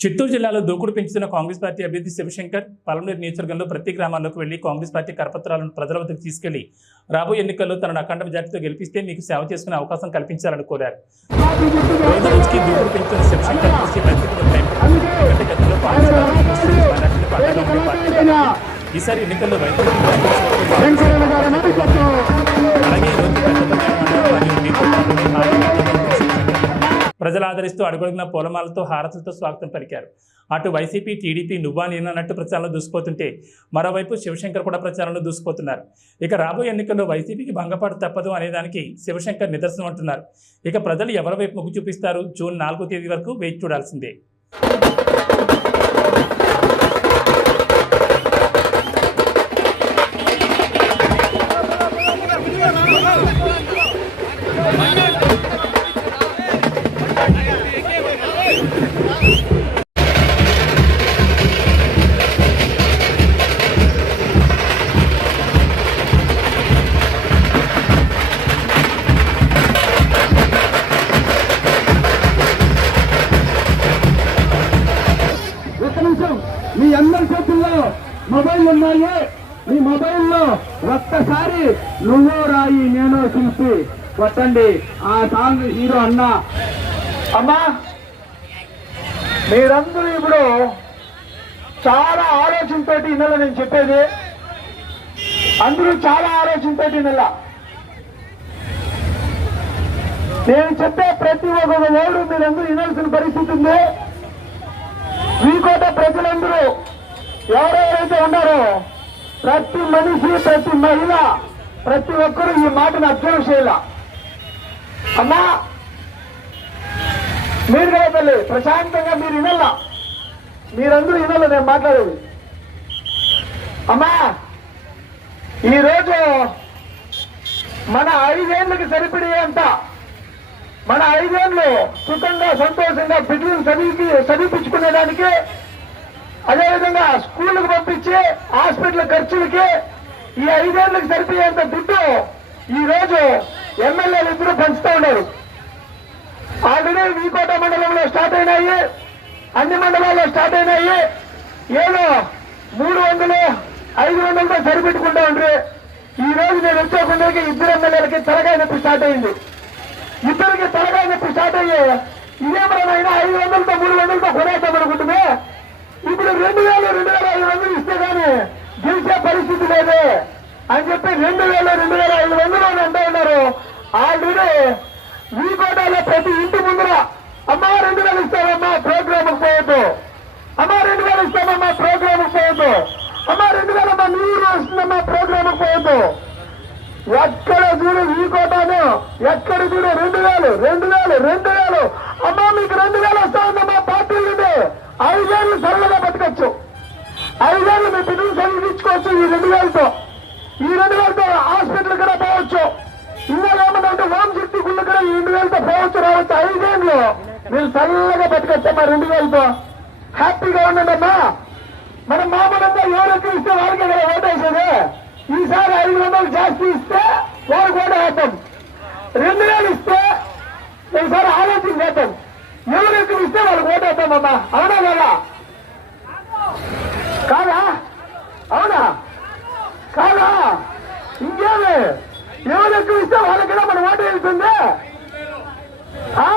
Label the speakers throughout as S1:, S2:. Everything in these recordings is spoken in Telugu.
S1: చిత్తూరు జిల్లాలో దూకుడు పెంచుతున్న కాంగ్రెస్ పార్టీ అభ్యర్థి శివశంకర్ పలమనేరు నియోజకవర్గంలో ప్రతి గ్రామాల్లోకి వెళ్ళి కాంగ్రెస్ పార్టీ కరపత్రాలను ప్రజల వద్దకు తీసుకెళ్ళి రాబోయే ఎన్నికల్లో తనను అఖండ మెజార్టీతో గెలిపిస్తే మీకు సేవ చేసుకునే అవకాశం కల్పించాలని కోరారు రోజు రోజుకి దూకుడు పెంచుతున్న శివశంకర్ చూసి పరిస్థితులు భయపడుతున్నారు. ఎందుకంటే గతంలో కాంగ్రెస్ పార్టీ ముస్లిం మైనార్టీలకు అండగా ఉండే పార్టీ కాదు. ఈసారి ఎన్నికల్లో అలాగే పెద్ద ప్రజలు ఆదరిస్తూ అడుగడుగున పూలమాలతో హారతులతో స్వాగతం పలికారు. అటు వైసీపీ టీడీపీ నువ్వా నేనన్నట్టు ప్రచారంలో దూసుకుపోతుంటే మరోవైపు శివశంకర్ కూడా ప్రచారంలో దూసుకుపోతున్నారు. ఇక రాబోయే ఎన్నికల్లో వైసీపీకి భంగపాటు తప్పదు అనేదానికి శివశంకర్ నిదర్శనం అంటున్నారు. ఇక ప్రజలు ఎవరి వైపు మొగ్గు చూపిస్తారు? జూన్ నాలుగో తేదీ వరకు వేచి చూడాల్సిందే.
S2: మీ మొబైల్లో ఒక్కసారి నువ్వు రాయి నేను చూసి కొట్టండి. ఆ సాంగ్ హీరో అన్న. అమ్మా మీరందరూ ఇప్పుడు చాలా ఆలోచనతో నెల నేను చెప్పేది. అందరూ చాలా ఆలోచనతో నెల. నేను చెప్పే ప్రతి ఒక్క ఓడు మీరందరూ వినాల్సిన పరిస్థితి ఉంది. మీకోట ప్రజలందరూ ఎవరెవరైతే ఉన్నారో ప్రతి మనిషి ప్రతి మహిళ ప్రతి ఒక్కరూ ఈ మాటను అబ్జర్వ్ చేయాల? అమ్మా మీరు కదా తల్లి ప్రశాంతంగా మీరు వినల్ల మీరందరూ వినల్ల నేను మాట్లాడేది? అమ్మా ఈరోజు మన ఐదేళ్ళకి సరిపడేంత మన ఐదేళ్ళు సుఖంగా సంతోషంగా బిడ్డలను చదివి చదివించుకునేదానికి అదేవిధంగా స్కూళ్ళకు పంపించి హాస్పిటల్ ఖర్చులకి ఈ ఐదేళ్ళకు సరిపోయేంత దుడ్డు ఈ రోజు ఎమ్మెల్యేలు ఇద్దరు పంచుతూ ఉన్నారు. ఆల్రెడీ వీకోట మండలంలో స్టార్ట్ అయినాయి అన్ని మండలాల్లో స్టార్ట్ అయినాయి. ఏదో మూడు వందలు ఐదు వందలతో సరిపెట్టుకుంటా ఉండ్రి. ఈ రోజు నేను వచ్చే ఇద్దరు ఎమ్మెల్యేలకి తలకాయ నొప్పి స్టార్ట్ అయింది. ఇద్దరికి తలకాయ నొప్పి స్టార్ట్ అయ్యే ఇదేమైనా ఐదు వందలతో మూడు వందలతో కొనేద్దాం అనుకుంటున్నా ఇప్పుడు రెండు వేలు రెండు వేల ఐదు వందలు ఇస్తే గానీ గెలిచే పరిస్థితి లేదు. అని చెప్పి రెండు వేల రెండు వేల ఐదు వందలు అని అంటూ ఉన్నారు. ఆల్రెడీ ఈ కోటాలో ప్రతి ఇంటి ముందర అమ్మా రెండు వేలు ఇస్తామమ్మా ప్రోగ్రామ్ పోవద్దు అమ్మా రెండు వేలు ఇస్తామమ్మా ప్రోగ్రామ్ పోవద్దు అమ్మా రెండు వేలమ్మా నీరు వస్తుందమ్మా ప్రోగ్రామ్ పోవద్దు ఎక్కడ చూడు ఈ కోటాను ఎక్కడ చూడు రెండు వేలు రెండు వేలు రెండు వేలు అమ్మా మీకు రెండు వేలు వస్తా ఉందమ్మా పార్టీ నుండి ఐదేళ్ళు సరళగా బతకచ్చు ఐదేళ్ళు మీ బిడ్డలు చదివించుకోవచ్చు ఈ రెండు వేలతో. ఈ రెండు వేలతో హాస్పిటల్ కూడా పోవచ్చు. ఇంకా ఏమంటే హోమ్ శక్తి గుళ్ళు కూడా ఈ రెండు వేలతో పోవచ్చు రావచ్చు. ఐదేళ్ళు మీరు చల్లగా బతకచ్చమ్మా రెండు వేలతో. హ్యాపీగా ఉండండి అమ్మా. మనం మామూలుగా ఎవరికి ఇస్తే వారికి కదా ఓటేసేది ఈసారి ఐదు వందలు జాస్తి ఇస్తే వారికి ఓటు వేద్దాం. రెండు వేలు ఇస్తే ఈసారి ఆలోచన చేద్దాం ఎవరు ఇస్తే వాళ్ళకి ఓటు అవునా కదా కాదా అవునా కాదా ఇంకేమి ఎవరు ఎక్కువ ఇస్తే వాళ్ళకి కూడా మన ఓటు వెళ్తుంది ఆ?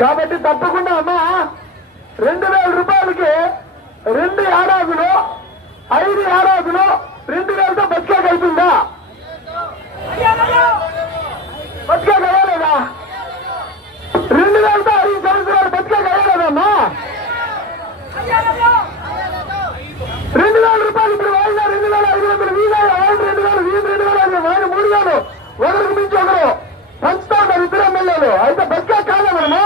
S2: కాబట్టి తప్పకుండా అమ్మా రెండు వేల రూపాయలకి రెండు ఏడాదులు ఐదు ఏడాదులు రెండు వేలతో బతికేగలుగుతుందా బతికేగలలేదా రెండు వేలతో ఐదు సంవత్సరాలు బతికేగలలేదమ్మా రెండు వేల రూపాయలు ఇప్పుడు వాయిదా రెండు వేల ఐదు వందలు వీధా వాళ్ళు రెండు వేలు వీధి రెండు వేల ఐదు వాళ్ళు మూడు వేలు ఒకరికి మించి ఒకరు పంచుతా ఉన్నారు ఇద్దరు ఎమ్మెల్యేలు అయితే బతికే కాదా మనము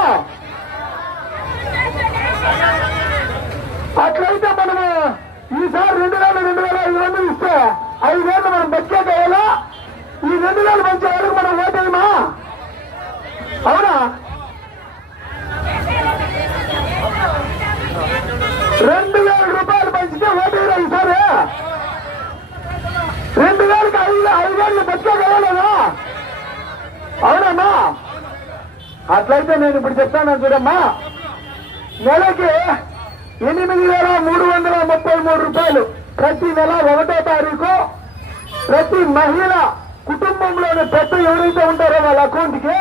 S2: అట్లయితే మనము సార్ రెండు వేలు రెండు వేల ఐదు వందలు ఇస్తే ఐదేళ్ళు మనం బతికే ఈ రెండు వేలు మంచి వరకు మనం ఓటేయమా అవునా? రెండు వేల రూపాయలు పంచితే ఓటేరా ఈసారి? రెండు వేలకి ఐదు ఐదేళ్ళు బతికే కావాలనా అవునమ్మా. అట్లయితే నేను ఇప్పుడు చెప్తాను చూడమ్మా. నెలకి ఎనిమిది వేల మూడు వందల ముప్పై మూడు రూపాయలు ప్రతి నెల ఒకటో తారీఖు. ప్రతి మహిళ కుటుంబంలోని పెద్ద ఎవరైతే ఉంటారో వాళ్ళ అకౌంట్కి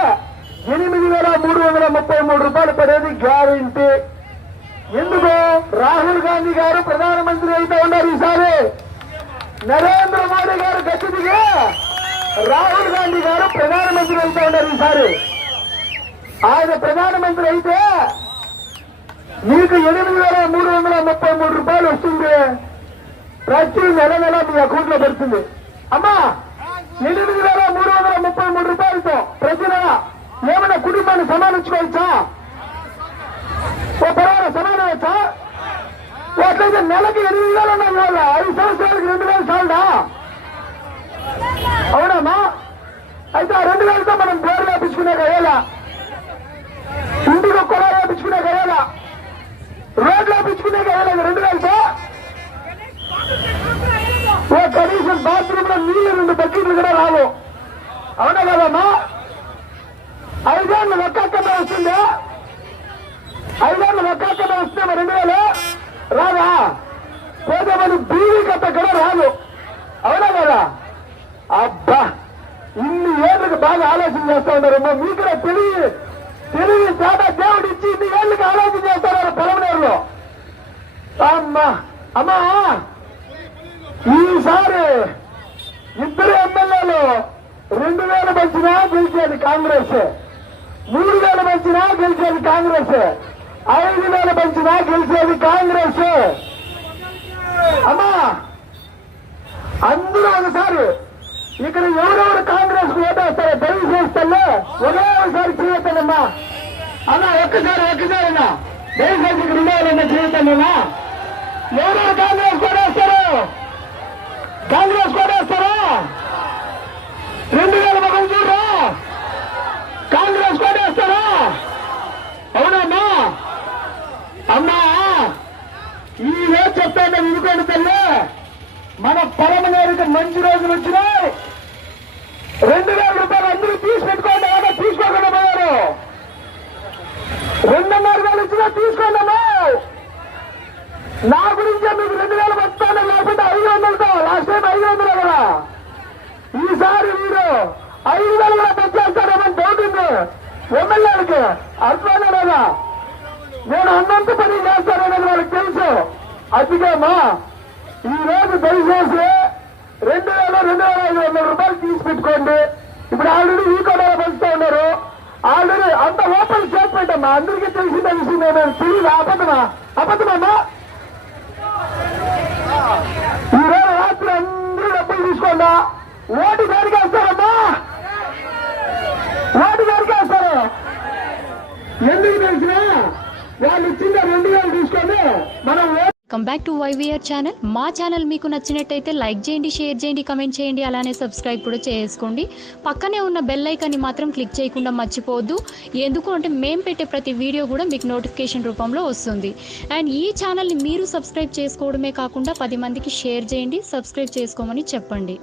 S2: ఎనిమిది వేల మూడు వందల ముప్పై మూడు రూపాయలు పడేది గ్యారెంటీ. ఎందుకు? రాహుల్ గాంధీ గారు ప్రధానమంత్రి అయితే ఉన్నారు ఈసారి. నరేంద్ర మోడీ గారు గట్టి దిగి రాహుల్ గాంధీ గారు ప్రధానమంత్రి అయితే ఉన్నారు ఈసారి. ఆయన ప్రధానమంత్రి అయితే మీకు ఎనిమిది వేల మూడు వందల ముప్పై మూడు రూపాయలు వస్తుంది. ప్రతి నెల నెల మీ అకౌంట్లో పడుతుంది. అమ్మా ఎనిమిది వేల మూడు వందల ముప్పై మూడు రూపాయలతో ప్రతి నెల ఏమైనా కుటుంబాన్ని సమానించుకోవచ్చా ఓ పర్వాలేదు సమానవచ్చా అట్లయితే నెలకి ఎనిమిది వేల నాలుగు వాళ్ళ ఐదు సంవత్సరాలకి రెండు వేలు చాలదా? అవునమ్మా అయితే ఆ రెండు వేలతో మనం బోర్లు వేపించుకునే కదేలా ఇంటికి ఒక్కలా వేపించుకునే కదేలా రోడ్లు వేపించుకునే కావాలి? రెండు వేలతో ఓ కనీసం బాత్రూమ్లో నీళ్ళు రెండు బకెట్లు కూడా రావు. అవునా కదమ్మా ఐదేళ్ళు ఒక్కక్కనే వస్తుందా? ఐదేళ్ళు ఒక్కక్కనే వస్తే మరి రెండు వేలు? రాదా? పోతే బీవీ కట్ట కూడా రాదు. అవునా కదా? అబ్బా ఇన్ని ఏళ్ళకి బాగా ఆలోచన చేస్తా ఉన్నారమ్మా. మీకు కూడా తెలివి తెలివి చాలా దేవుడు ఇచ్చి ఇన్ని ఏళ్ళకి ఆలోచన చేస్తున్నారు పొలంనేరులో అమ్మా అమ్మా! ఈసారి ఇద్దరు ఎమ్మెల్యేలు రెండు వేల మంచినా గెలిచేది కాంగ్రెస్. మూడు వేల మంచినా గెలిచేది కాంగ్రెస్. ఐదు వేల మంచినా గెలిచేది కాంగ్రెస్. అమ్మా! అందరూ ఒకసారి ఇక్కడ ఎవరెవరు కాంగ్రెస్కు ఓటేస్తారో తెలివి చేస్తే ఒకే ఒకసారి చేయొద్దనమ్మా. అన్నా ఒక్కసారి ఒక్కసారి అన్నా. దయచేసి ఇక్కడ ఉండాలన్న చేయొద్దమ్మా ఎవరెవరు కాంగ్రెస్ కొడేస్తారు కాంగ్రెస్ కొడేస్తారా రెండు వేల మొగలు చూడరా? కాంగ్రెస్ కొడేస్తారా అవునమ్మా. అమ్మా ఈ రోజు చెప్తాను ఇదికోండి తల్లి. మన పరమనేరుకి మంచి రోజులు వచ్చినాయి. రెండు వేల రూపాయలు అందరూ తీసి పెట్టుకోండి అలాగే తీసుకోకుండా పోయారు. రెండున్నర వేలు ఇచ్చినా తీసుకోండి అమ్మా. నా గురించి మీకు రెండు వేలు వస్తాను లేకపోతే ఐదు వందలతో లాస్ట్ టైం ఐదు వందలు కదా. ఈసారి మీరు ఐదు వేలు కూడా పెంచేస్తారేమని డౌట్ ఎమ్మెల్యేలకి అర్థమైనా లేదా? నేను అన్నంత పని చేస్తానని వాళ్ళకి తెలుసు. అందుకేమా ఈ రోజు దయచేసి రెండు వేల రెండు వేల ఐదు వందల రూపాయలు తీసి పెట్టుకోండి. ఇప్పుడు ఆల్రెడీ ఈ కూడా పంచుతా ఉన్నారు. ఆల్రెడీ అంత ఓపెన్ స్టేట్మెంట్ అమ్మా. అందరికీ తెలిసిన విషయం నేను తెలియదు అబద్ధమా? అబద్ధమమ్మా ఈ రోజు రాత్రి అందరూ డబ్బులు తీసుకోండా ఓటు గారికి వేస్తారమ్మా? ఓటు గారికి వేస్తారు? ఎందుకు తెలిసినా? వాళ్ళు ఇచ్చిన రెండు వేలు తీసుకొని మనం
S3: come back to YVR channel మా ఛానల్ మీకు నచ్చినట్టయితే లైక్ చేయండి షేర్ చేయండి కమెంట్ చేయండి అలానే సబ్స్క్రైబ్ కూడా చేసుకోండి. పక్కనే ఉన్న బెల్ ఐకాన్ని మాత్రం క్లిక్ చేయకుండా మర్చిపోవద్దు. ఎందుకు అంటే మేము పెట్టే ప్రతి వీడియో కూడా మీకు నోటిఫికేషన్ రూపంలో వస్తుంది. అండ్ ఈ ఛానల్ని మీరు సబ్స్క్రైబ్ చేసుకోవడమే కాకుండా పది మందికి షేర్ చేయండి సబ్స్క్రైబ్ చేసుకోమని చెప్పండి.